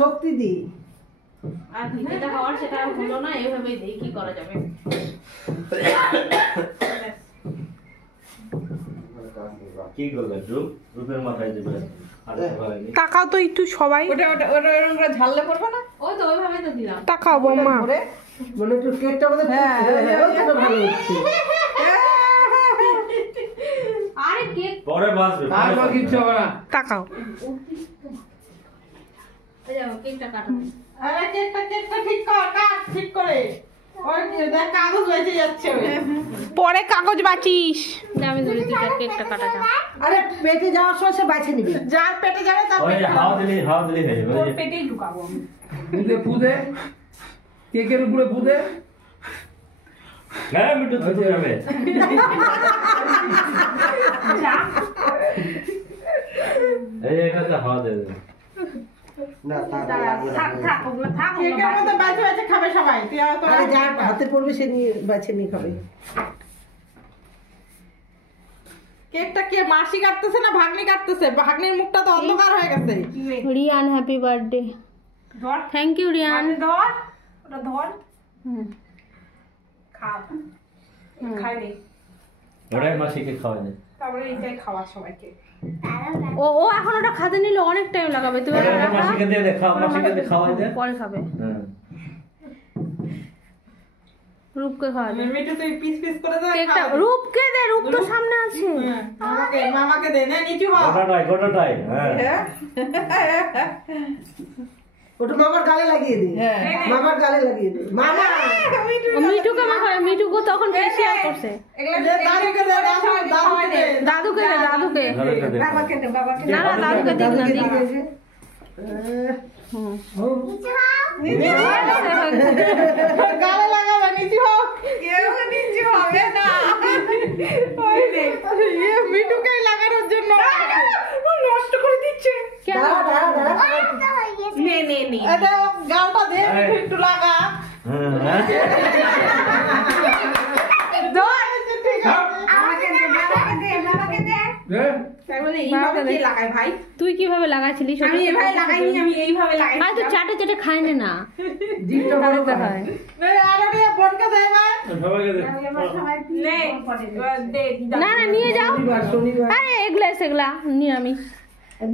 শক্তি দি আর যেটা হওয়ার সেটা হলো না, এইভাবেই দিই, কি করা যাবে। কি করবে রূপের মাথায় দেবে তাকাও তো একটু সবাই, ওটা এরকম করে ঝাললে পড়বে না? ওই তো ওইভাবেই তো দিলাম। তাকাও বৌমা। মানে একটু কেকটা আমাদের ভালো হচ্ছে। আরে কেক পরে বাসবে, আর কিছু হবে না। তাকাও। এই যাও কেকটা কাটো। আরে কেকটা ঠিক কর, কাট ঠিক করে। ওই দেখ কাগজ বেঁচে যাচ্ছে। পরে কাগজ বাঁচিস। আমি ধরে দিই কেকটা কাটা যাও। আরে পেটে যাওয়ার সময় সে বাঁচে নিবি, যার পেটে যাবে তার ওই হাওয়া দিলি হয়ে যাবে। ওর পেটেই ঢুকাবো আমি। পুদে কেকের উপরে পুদে হ্যাঁ মিঠু তো যাবে। এই এখানে হাওয়া দেবে না থাক ওগুলো থাক, কেকের মধ্যে বাঁচে বাঁচে খাবে সবাই। তুই আর তোর যার হাতে পড়বে সে নিয়ে বাঁচে নিয়ে খাবে। কেকটা কে মাসি কাটতেছে না ভাগ্নি কাটতেছে? ভাগ্নির মুখটা তো অন্ধকার হয়ে গেছে। Riyan happy birthday. ধর, থ্যাংক ইউ রিয়ান। ধর ওটা ধর, খাও খাই নে, ওটাই মাসিকে খাওয়াই দে। তারপরে এইটাই খাওয়া সবাইকে। ও এখন ওটা খাতে নিলে অনেক টাইম লাগাবে। তুই মাসিকে দিয়ে দে, মাসিকে দিয়ে খাওয়াই দে, পরে খাবে। হ্যাঁ রূপকে খাওয়াবে। মিঠু তুই পিস পিস করে দে। কেকটা রূপকে দে, রূপ তো সামনে আছে। মামাকে দে, না নিচু হ। গোটাটাই হ্যাঁ। ওটা মামার গালে লাগিয়ে দে, মামার গালে লাগিয়ে দে। মামা মিঠুকে মাখাবে, মিঠুকে তখন ফেসিয়াল করছে। দাদুকে দে, দাদুকে দে, দাদুকে। বাবাকে দে, বাবাকে দে। না না দাদুকে দিক না, দিক না। গালে লাগাবে, নিচু হোক। কেউ নিচু হবে না। ওই দেখ, মিঠুকেই লাগানোর জন্য নষ্ট করে দিচ্ছে। এটা গালটা দে, মিঠু একটু লাগা। তুই কিভাবে লাগাইছিলি? আমি এভাবে লাগাইনি, আমি এইভাবে লাগাই। আর তো চাটে চাটে খাই না। জিভটা বড় হয়। আর ওটা বনকে দে ভাই। সবাইকে দে। নে, দে। না না নিয়ে যাও। শনিবার আরে এগুলা সেগুলা নিরামিষ।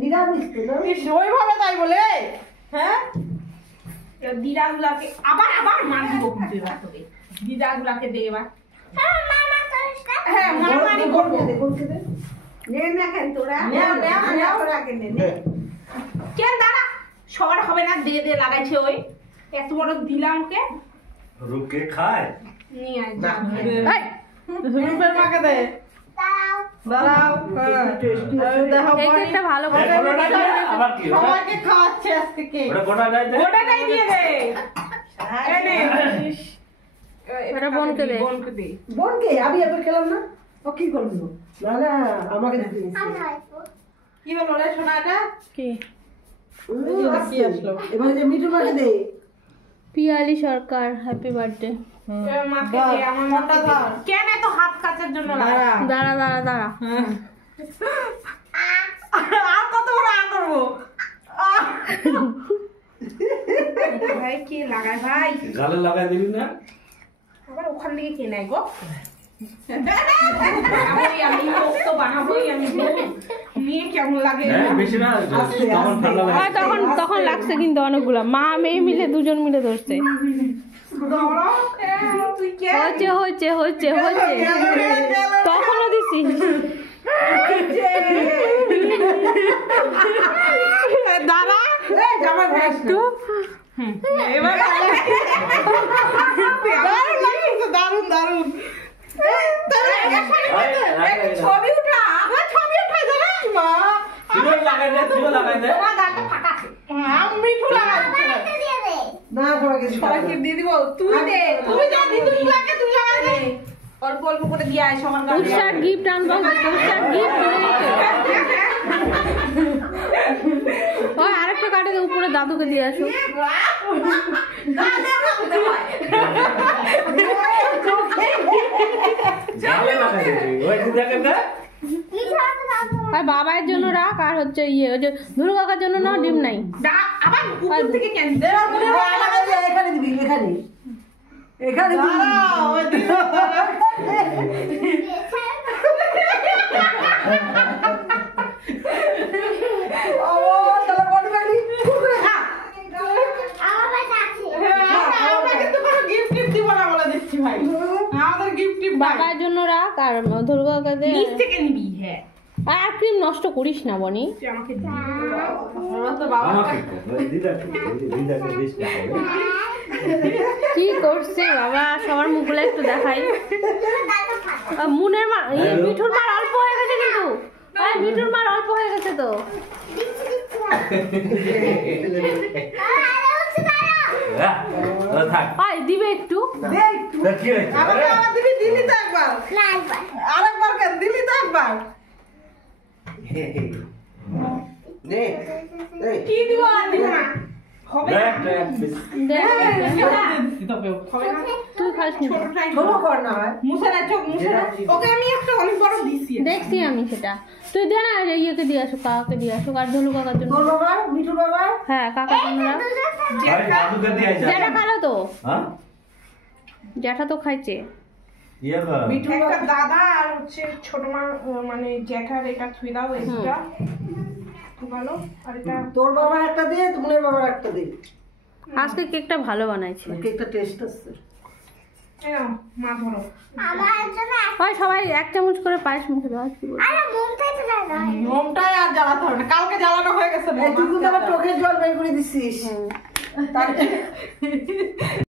নিরামিষ তো না? ওইভাবে তাই বলে, হ্যাঁ? দিদাগুলাকে আবার মার দিব কিন্তু এবার তোকে। দিদাগুলাকে দে এবার। হ্যাঁ, মারামারি করবো। নে না কেন তোরা? তোরা আগে নে। কেন দাঁড়া, সবার হবে না, দে দে লাগাইছে ওই। এত বড় দিলাম কে? রূপকে খায় নিয়ে আয় যা। এই, রূপের মাকে দে। দাঁড়াও। দেখো এই কেকটা ভালো করে আবার কি সবাইকে খাওয়াচ্ছে আজকে কেক। ওটা গোটাটাই দে, গোটাটাই দিয়ে দে। এই নে। এটা বোনকে দে। বোনকে দে। বোনকে আমি এবার খেলাম না, ও কি করবি? না না আমাকে দিতে কি হলো রে সোনা এটা? কি? কি আসলো এবার যে মিঠু মাকে দে। পিয়ালি সরকার হ্যাপি বার্থডে। এবার মাকে দে, আমার মনটা ধর। কেন এত হাত কাচার জন্য লাগা? দাঁড়া দাঁড়া দাঁড়া। আর কত বড় করবো? ভাই কি লাগায় ভাই? গালে লাগাই দিবি না? আবার ওখান থেকে কে নেয় গো? আমি লোক তো বানাবোই, আমি মেয়ে কেমন লাগে? বেশি না, তখন ঠান্ডা লাগে। তখন লাগছে কিন্তু অনেকগুলা। মা মেয়ে মিলে দুজন মিলে ধরছে। তুই কে? হচ্ছে হচ্ছে হচ্ছে হচ্ছে তখনও দিছি। দাদা জামা একটু এবার দারুন দারুন ছবি উঠা, ছবি উঠা জানাস মা? তুইও লাগাই দে, তুইও লাগাই দে। আমি মিঠু লাগাই না সবাইকে দিয়ে দিব। তুই দে, তুই যা দিদুন লাগে তুই লাগাই দে। অল্প অল্প করে দিয়ে আয় সবার কাছে। উৎসাহ গিফট আনবো, উৎসাহ গিফট ওই আরেকটা কাটে উপরে দাদুকে দিয়ে আসো। গালে লাগাই দিবি, ওই দিদাকে দে। আর বাবার জন্য রাখ, আর হচ্ছে ইয়ে ওই যে ধুরু কাকার জন্য না, ডিম নাই। আবার পুকুর থেকে কেন এখানে দিবি এখানে এখানে দিবি। ও তাহলে বড় বাড়ি কুকুরে খা। আমরা কিন্তু কোনো গিফট দিব না বলে দিচ্ছি ভাই, আমাদের গিফট বাবার জন্য রাখ আর দুর্গা কাছে নিচ থেকে নিবি। হ্যাঁ আর ক্রিম নষ্ট করিস না বনি। তুই আমাকে দিবি। আমরা তো বাবা আমাকে দিদাকে বেশ টাকা কি করছে বাবা, সবার মুখগুলো একটু দেখাই। মুনের মা মিঠুর মার অল্প হয়ে গেছে কিন্তু, মিঠুর মার অল্প হয়ে গেছে তো। থাক দিবে একটু দে একটু। কি হয়েছে আমাকে আমার দিবি, দিলি তো একবার, আরেকবার কেন দিলি তো একবার। কি দিব আর দিব না হবে না। হবে না। তুই খাস নি? ছোটটাই ছোট কর না হয় মুছে না, চোখ মুছে না। ওকে আমি একটা অনেক বড় দিছি। দেখছি আমি সেটা। তুই দে না, ইয়েকে দিয়ে আসো, কাকাকে দিয়ে আসো, আর ধলু কাকার জন্য। তোর বাবা মিঠুর বাবা হ্যাঁ কাকার জন্য রাখ। দাদুকে দিয়ে আসা জ্যাঠা খালো তো, হ্যাঁ জ্যাঠা তো খাইছে। ইয়ে বা মিঠু একটা দাদা আর হচ্ছে ছোট মা, মানে জ্যাঠার এটা থুই দাও এক্সট্রা ভালো। আর এটা তোর বাবা একটা দে তোমার বাবার একটা দে। আজকে কেকটা ভালো বানাইছে। কেকটা টেস্ট আছে। এই নাও, মা ধরো। সবাই এক চামচ করে পায়েস মুখে দেওয়া। মোমটাই আর জ্বালাতে হবে না, কালকে জ্বালানো হয়ে গেছে। এই তুই কিন্তু আবার চোখের জল বের করে দিছিস।